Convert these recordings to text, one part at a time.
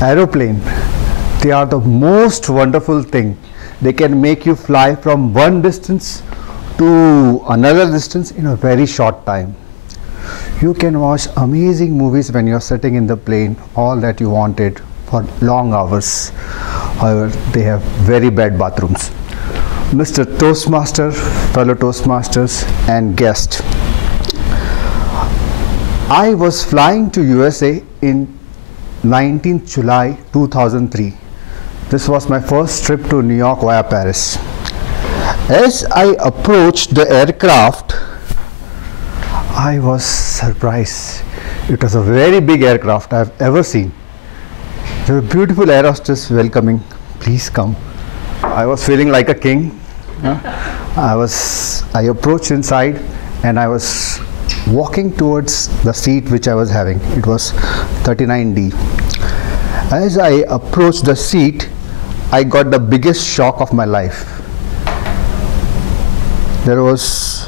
Aeroplane, they are the most wonderful thing. They can make you fly from one distance to another distance in a very short time. You can watch amazing movies when you're sitting in the plane, all that you wanted for long hours. However, they have very bad bathrooms. Mr. Toastmaster, fellow Toastmasters and guest, I was flying to USA in 19th July 2003. This was my first trip to New York via Paris. As I approached the aircraft, I was surprised. It was a very big aircraft I have ever seen. There were beautiful air hostess welcoming, please come. I was feeling like a king. I approached inside and I was walking towards the seat which I was having. It was 39D. As I approached the seat, I got the biggest shock of my life. There was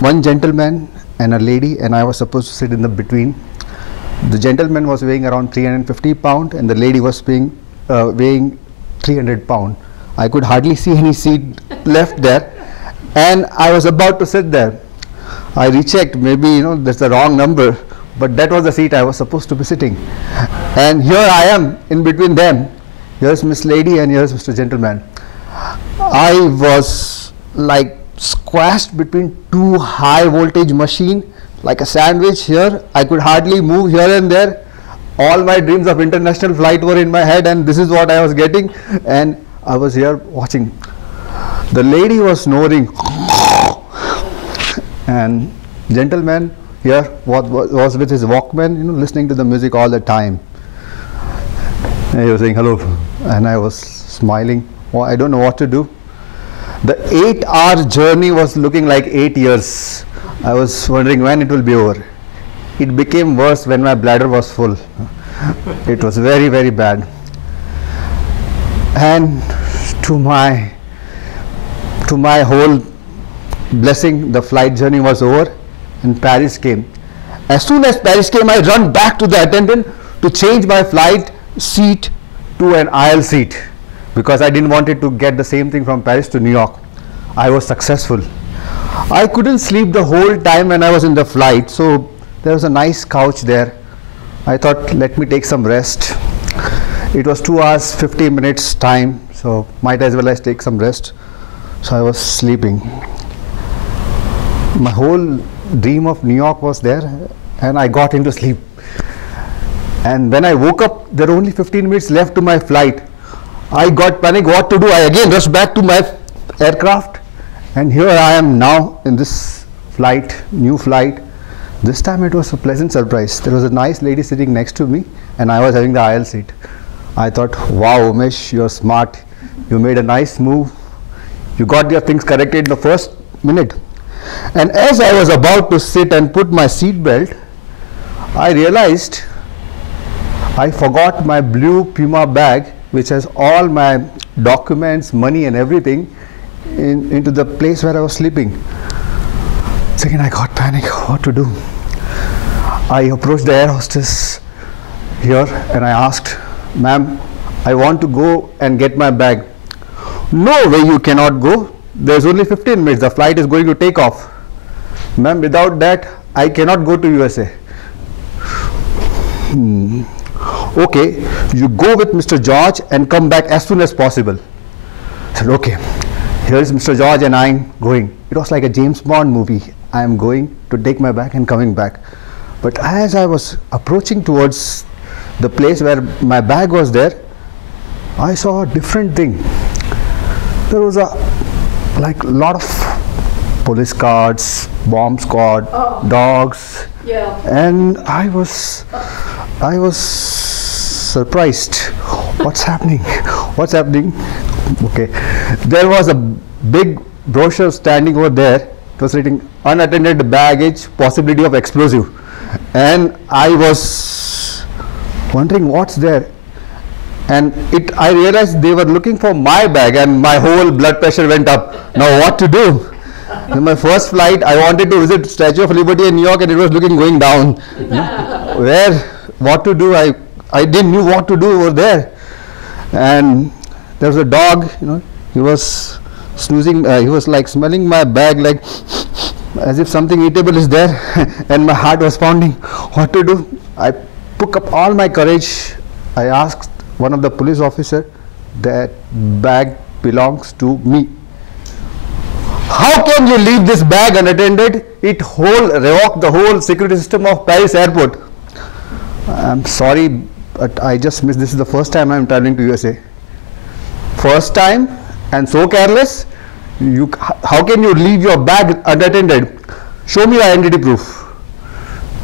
one gentleman and a lady, and I was supposed to sit in the between. The gentleman was weighing around 350 pounds and the lady was weighing 300 pounds. I could hardly see any seat left there, and I was about to sit there. I rechecked, maybe that's the wrong number, but that was the seat I was supposed to be sitting. And here I am in between them. Here's Miss Lady and here's Mr. Gentleman. I was like squashed between two high voltage machine like a sandwich. Here I could hardly move here and there. All my dreams of international flight were in my head, and this is what I was getting, and I was here watching. The lady was snoring and gentleman here was with his Walkman, listening to the music all the time. And he was saying hello, and I was smiling. Well, I don't know what to do. The 8-hour journey was looking like 8 years. I was wondering when it will be over. It became worse when my bladder was full. It was very, very bad. And to my whole blessing, the flight journey was over and Paris came. As soon as Paris came, I ran back to the attendant to change my flight seat to an aisle seat, because I didn't want it to get the same thing from Paris to New York. I was successful. I couldn't sleep the whole time when I was in the flight, so there was a nice couch there. I thought, let me take some rest. It was 2 hours 50 minutes time, so might as well take some rest. So I was sleeping. My whole dream of New York was there, and I got into sleep. And when I woke up, there were only 15 minutes left to my flight. I got panic what to do. I again rushed back to my aircraft, and here I am now in this flight, new flight. This time it was a pleasant surprise. There was a nice lady sitting next to me, and I was having the aisle seat. I thought, wow, Umesh, you're smart. You made a nice move. You got your things corrected in the first minute. And as I was about to sit and put my seat belt, I realized I forgot my blue Puma bag, which has all my documents, money and everything into the place where I was sleeping. Second, I got panic, what to do? I approached the air hostess here and I asked, ma'am, I want to go and get my bag. No way, you cannot go. There's only 15 minutes. The flight is going to take off. Ma'am, without that, I cannot go to USA. Okay, you go with Mr. George and come back as soon as possible. I said, okay, here is Mr. George and I'm going. It was like a James Bond movie. I am going to take my bag and coming back. But as I was approaching towards the place where my bag was there, I saw a different thing. There was a lot of police cars, bomb squad, dogs, and I was surprised. What's happening? What's happening? Okay, there was a big brochure standing over there. It was written unattended baggage, possibility of explosive, and I was wondering what's there. And I realized they were looking for my bag, and my whole blood pressure went up. Now what to do? In my first flight, I wanted to visit Statue of Liberty in New York, and it was going down. Where, what to do? I didn't know what to do over there. And there was a dog, he was snoozing, he was like smelling my bag like as if something eatable is there, and my heart was pounding. What to do? I took up all my courage. I asked one of the police officers, that bag belongs to me. How can you leave this bag unattended? It revoked the whole security system of Paris airport. I'm sorry, but I just missed. This is the first time I'm traveling to USA. First time, and so careless. How can you leave your bag unattended? Show me your identity proof.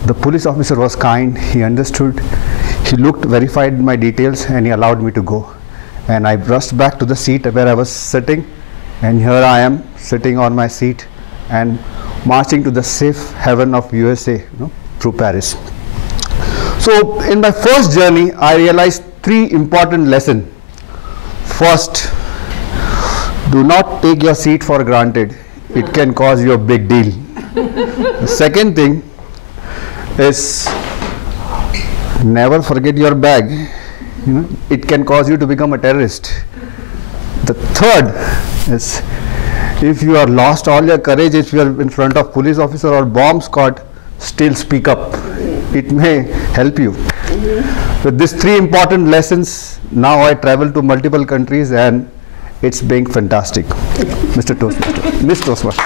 The police officer was kind. He understood. He looked, verified my details, and he allowed me to go. And I rushed back to the seat where I was sitting, and here I am sitting on my seat and marching to the safe haven of USA, through Paris. So in my first journey, I realized 3 important lessons. First, do not take your seat for granted. It can cause you a big deal. The second thing is, never forget your bag. It can cause you to become a terrorist. The third is, if you are lost all your courage, if you are in front of police officer or bomb squad, still speak up. It may help you. With these 3 important lessons, now I travel to multiple countries, and it's being fantastic. Mr. Toastmaster. Miss Toastmaster.